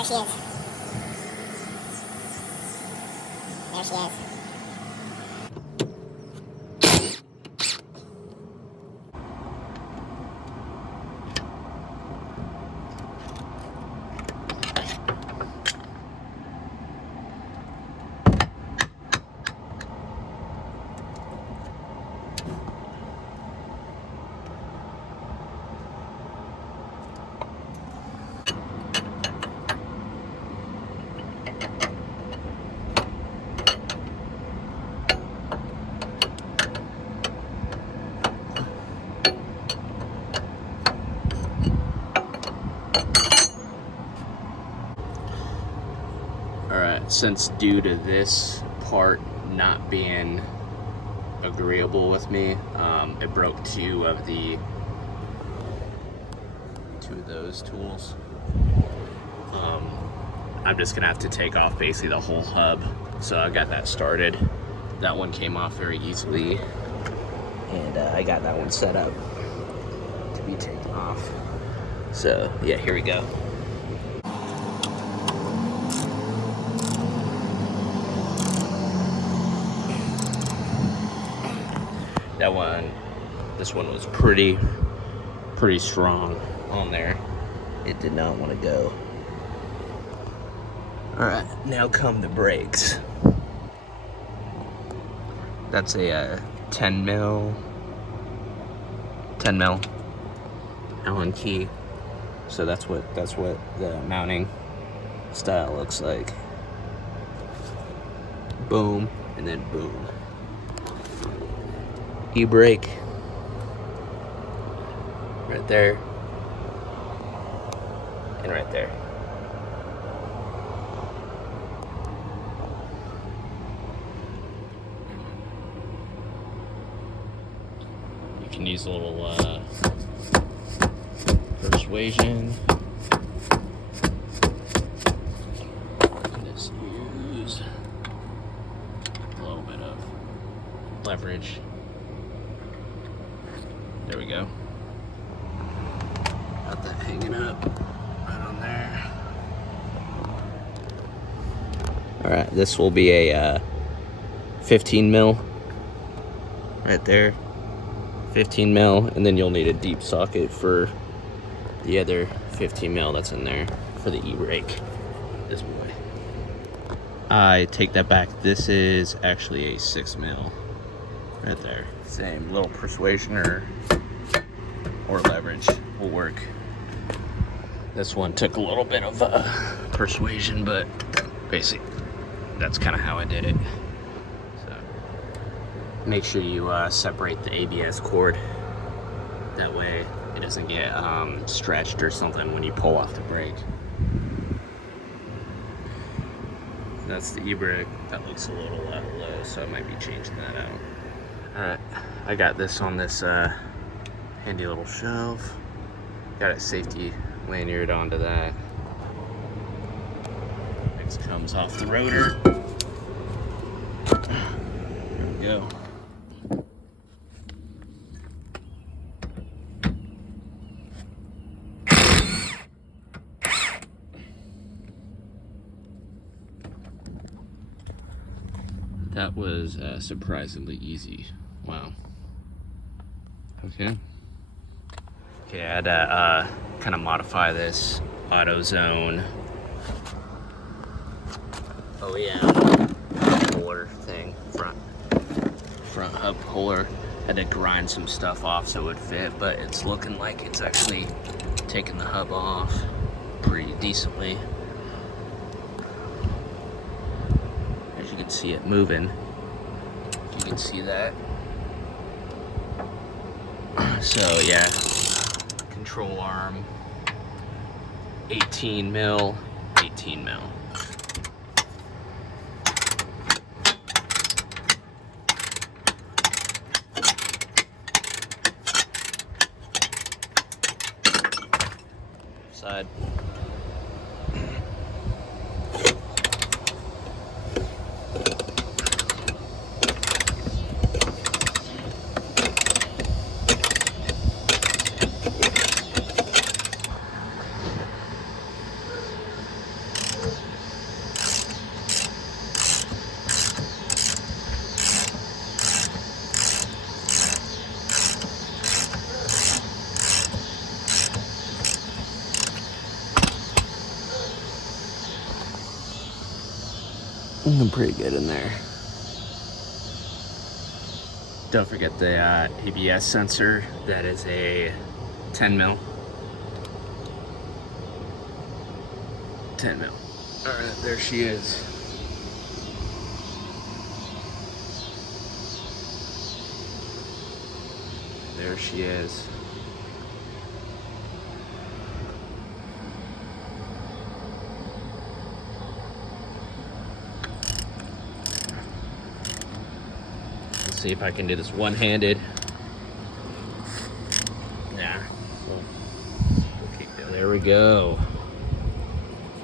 There she is. There she is. Since due to this part not being agreeable with me, it broke two of those tools. I'm just gonna have to take off basically the whole hub. So I got that started. That one came off very easily, and I got that one set up to be taken off. So yeah, here we go. That one, this one was pretty strong on there. It did not want to go. All right, now come the brakes. That's a 10 mil Allen key. So that's what the mounting style looks like. Boom, and then boom. E-brake right there and right there. You can use a little persuasion. Just use a little bit of leverage. There we go. Got that hanging up right on there. All right, this will be a 15 mil right there. 15 mil, and then you'll need a deep socket for the other 15 mil that's in there for the e-brake. This boy. I take that back. This is actually a 6 mil right there. Same little persuasion or leverage will work. This one took a little bit of persuasion, but basically that's kind of how I did it. So make sure you separate the ABS cord. That way it doesn't get stretched or something when you pull off the brake. That's the e-brake. That looks a little low, so I might be changing that out. Alright, I got this on this handy little shelf. Got a safety lanyard onto that. Next comes off the rotor. There we go. That was surprisingly easy. Wow. Okay. Okay, I had to kind of modify this AutoZone puller thing, front hub puller. Had to grind some stuff off so it would fit, but it's looking like it's actually taking the hub off pretty decently. As you can see it moving. You can see that. So yeah, control arm, 18 mil. Side. I'm pretty good in there. Don't forget the ABS sensor. That is a 10 mil. 10 mil. All right, there she is. There she is. Let's see if I can do this one-handed. Yeah. Okay, there we go.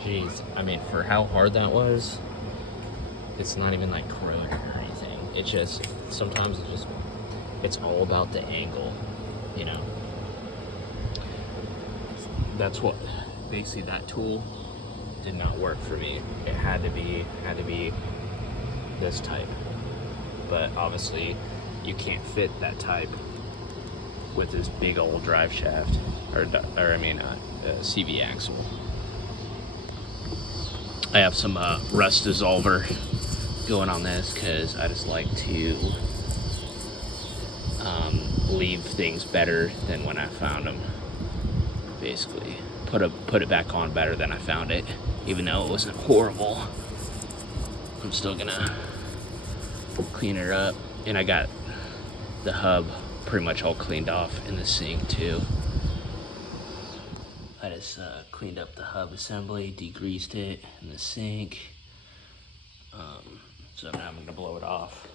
Jeez, I mean, for how hard that was, it's not even like corroded or anything. It just, sometimes it's all about the angle, you know? That's what, basically that tool did not work for me. It had to be this type. But obviously you can't fit that type with this big old drive shaft, or CV axle. I have some rust dissolver going on this because I just like to leave things better than when I found them. Basically, put it back on better than I found it, even though it wasn't horrible. I'm still gonna clean her up, and I got the hub pretty much all cleaned off in the sink too. I just cleaned up the hub assembly, degreased it in the sink. So now I'm gonna blow it off.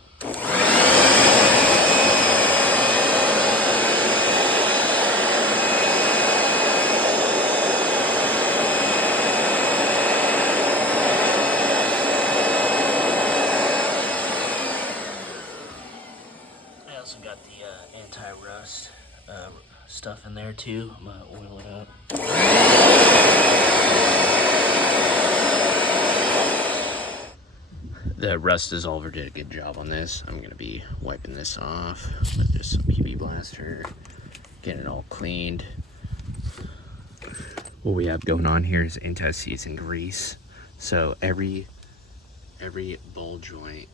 I also got the anti-rust stuff in there too. I'm gonna oil it up. The rust dissolver did a good job on this. I'm gonna be wiping this off with just some PB Blaster, getting it all cleaned. What we have going on here is anti-seize and grease. So every ball joint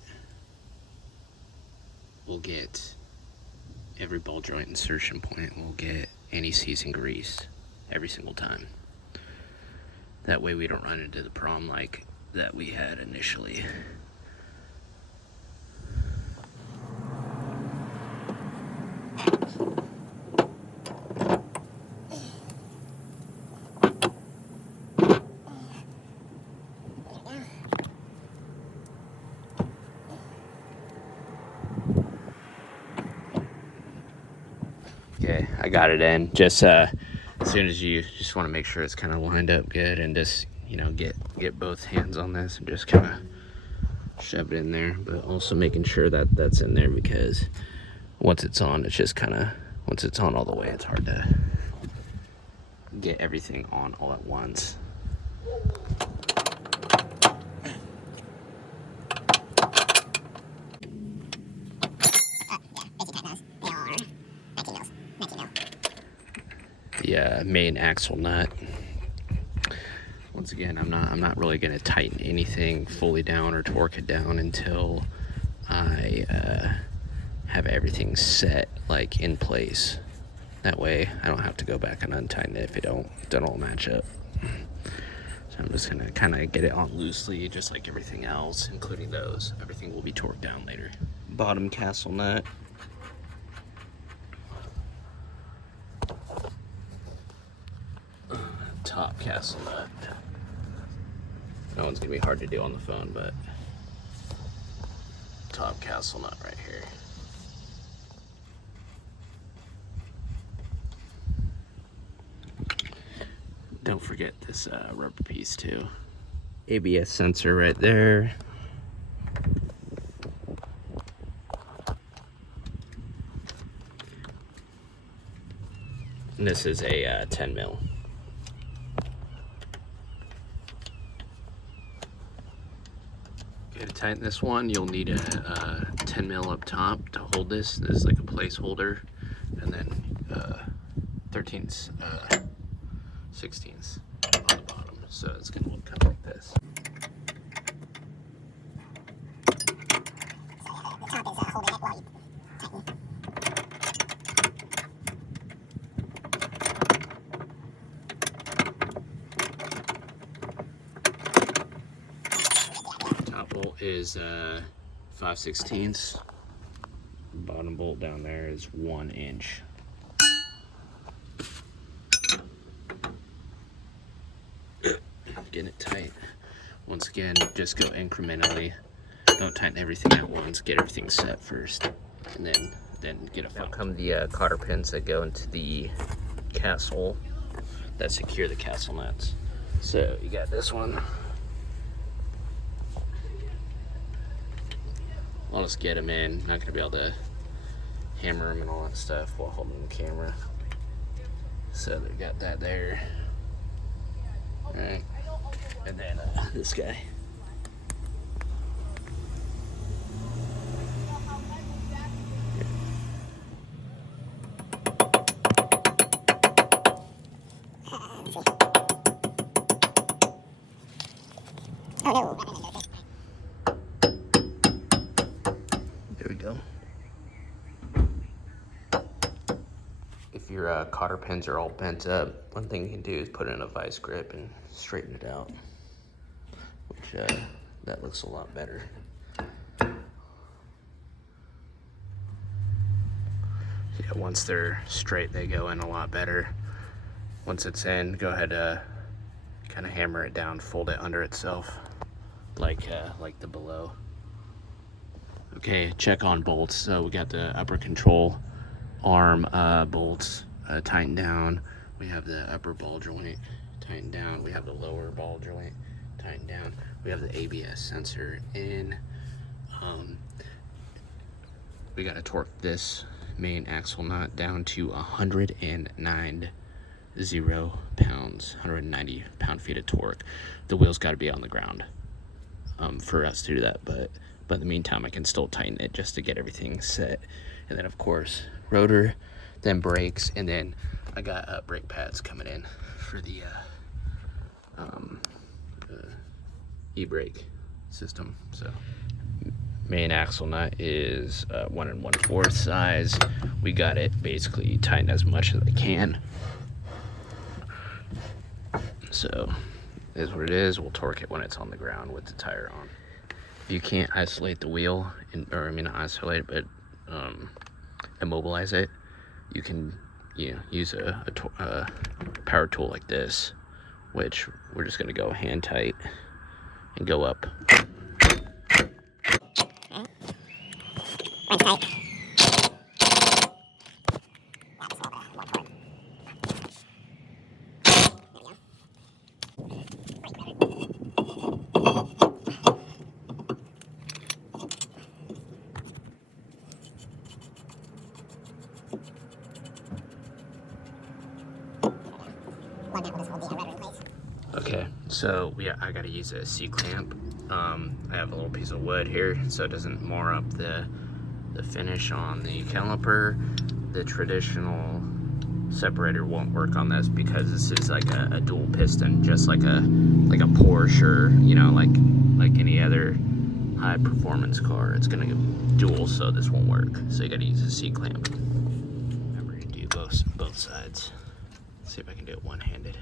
will get, every ball joint insertion point will get anti-seize and grease every single time. That way we don't run into the problem like that we had initially. Okay, I got it in. Just as soon as you just want to make sure it's kind of lined up good, and just, you know, get both hands on this and just kind of shove it in there, but also making sure that that's in there, because once it's on, it's just kind of, once it's on all the way, it's hard to get everything on all at once. The main axle nut. Once again, I'm not really going to tighten anything fully down or torque it down until I have everything set, like, in place. That way I don't have to go back and untighten it if it don't all match up. So I'm just gonna kind of get it on loosely, just like everything else, including those. Everything will be torqued down later. Bottom castle nut. Top castle nut. That one's gonna be hard to do on the phone, but top castle nut right here. Don't forget this rubber piece too. ABS sensor right there. And this is a 10 mil. Okay, to tighten this one, you'll need a 10 mil up top to hold this. This is like a placeholder, and then 13s, 16s on the bottom. So it's gonna look kind of like this. bolt is 5/16. Bottom bolt down there is 1 inch. Getting it tight. Once again, just go incrementally. Don't tighten everything at once. Get everything set first, and then get a final. Now come the cotter pins that go into the castle that secure the castle nuts. So you got this one. I'll just get them in. Not gonna be able to hammer them and all that stuff while holding the camera. So they got that there. All right, and then this guy. Oh no. There we go. If your cotter pins are all bent up, one thing you can do is put in a vice grip and straighten it out, which that looks a lot better. Yeah, once they're straight, they go in a lot better. Once it's in, go ahead, kind of hammer it down, fold it under itself, like the below. Okay, check on bolts. So we got the upper control arm bolts tightened down. We have the upper ball joint tightened down. We have the lower ball joint tightened down. We have the ABS sensor in. We got to torque this main axle nut down to 190 pounds, 190 pound-feet of torque. The wheel's got to be on the ground for us to do that, but in the meantime, I can still tighten it just to get everything set. And then, of course, rotor, then brakes, and then I got brake pads coming in for the e-brake system. So main axle nut is 1 1/4 size. We got it basically tightened as much as I can. So is what it is. We'll torque it when it's on the ground with the tire on. If you can't isolate the wheel, or I mean not isolate it, but immobilize it, you can use a power tool like this, which we're just going to go hand tight and go up. Okay, so I gotta use a C-clamp. I have a little piece of wood here so it doesn't mar up the finish on the caliper. The traditional separator won't work on this because this is like a dual piston, just like a Porsche, or like any other high performance car. It's gonna go dual, so this won't work. So you gotta use a C-clamp. Remember to do both sides. Let's see if I can do it one-handed.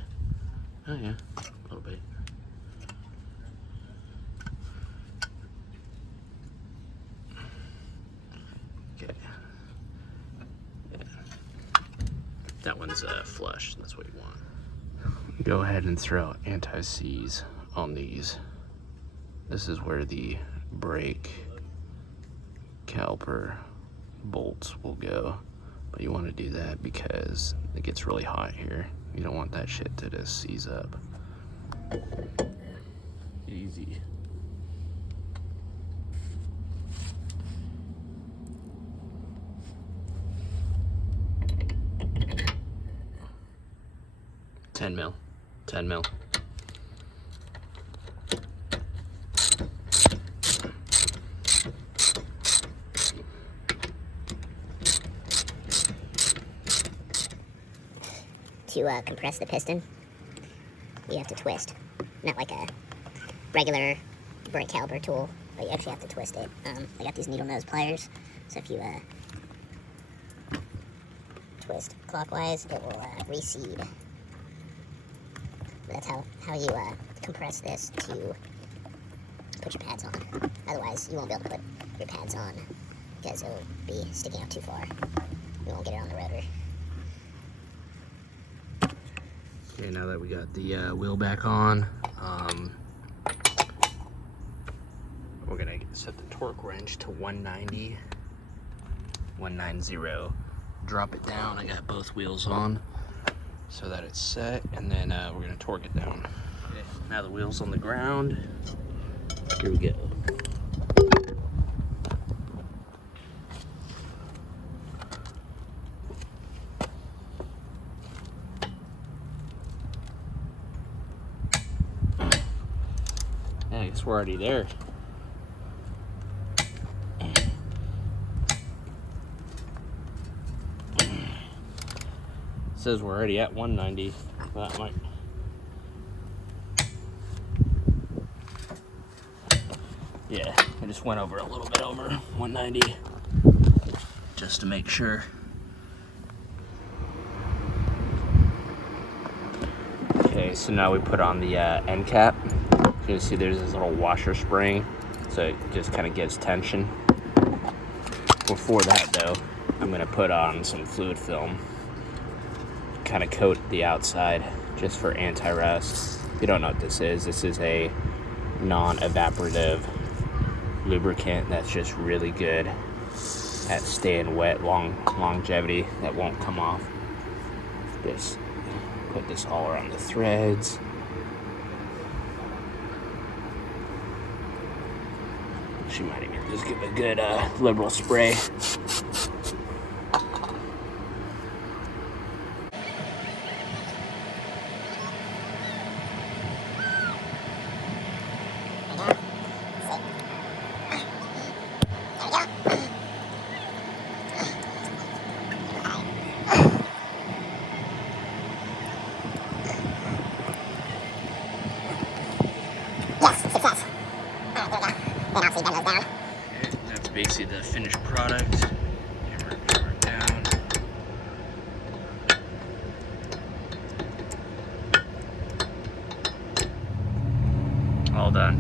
Oh yeah, a little bit. Okay. Yeah. That one's flush. That's what you want. Go ahead and throw anti-seize on these. This is where the brake caliper bolts will go. But you want to do that because it gets really hot here. You don't want that shit to just seize up. Easy. $10 mil. To compress the piston, you have to twist. Not like a regular brake caliper tool, but you actually have to twist it. I got these needle nose pliers, so if you twist clockwise, it will reseed. That's how you compress this to put your pads on. Otherwise, you won't be able to put your pads on because it'll be sticking out too far. You won't get it on the rotor. Okay, now that we got the wheel back on, we're gonna set the torque wrench to 190, 190. Drop it down. I got both wheels on so that it's set, and then we're gonna torque it down. Okay, now the wheel's on the ground. Here we go. Yeah, I guess we're already there. It says we're already at 190. That might. Yeah, I just went over a little bit over 190 just to make sure. Okay, so now we put on the end cap. You can see there's this little washer spring, so it just kind of gives tension. Before that though, I'm gonna put on some fluid film, kind of coat the outside just for anti-rust. If you don't know what this is a non-evaporative lubricant that's just really good at staying wet, longevity, that won't come off. Just put this all around the threads. She might even just give a good liberal spray. That's basically the finished product. Hammer it down. All done.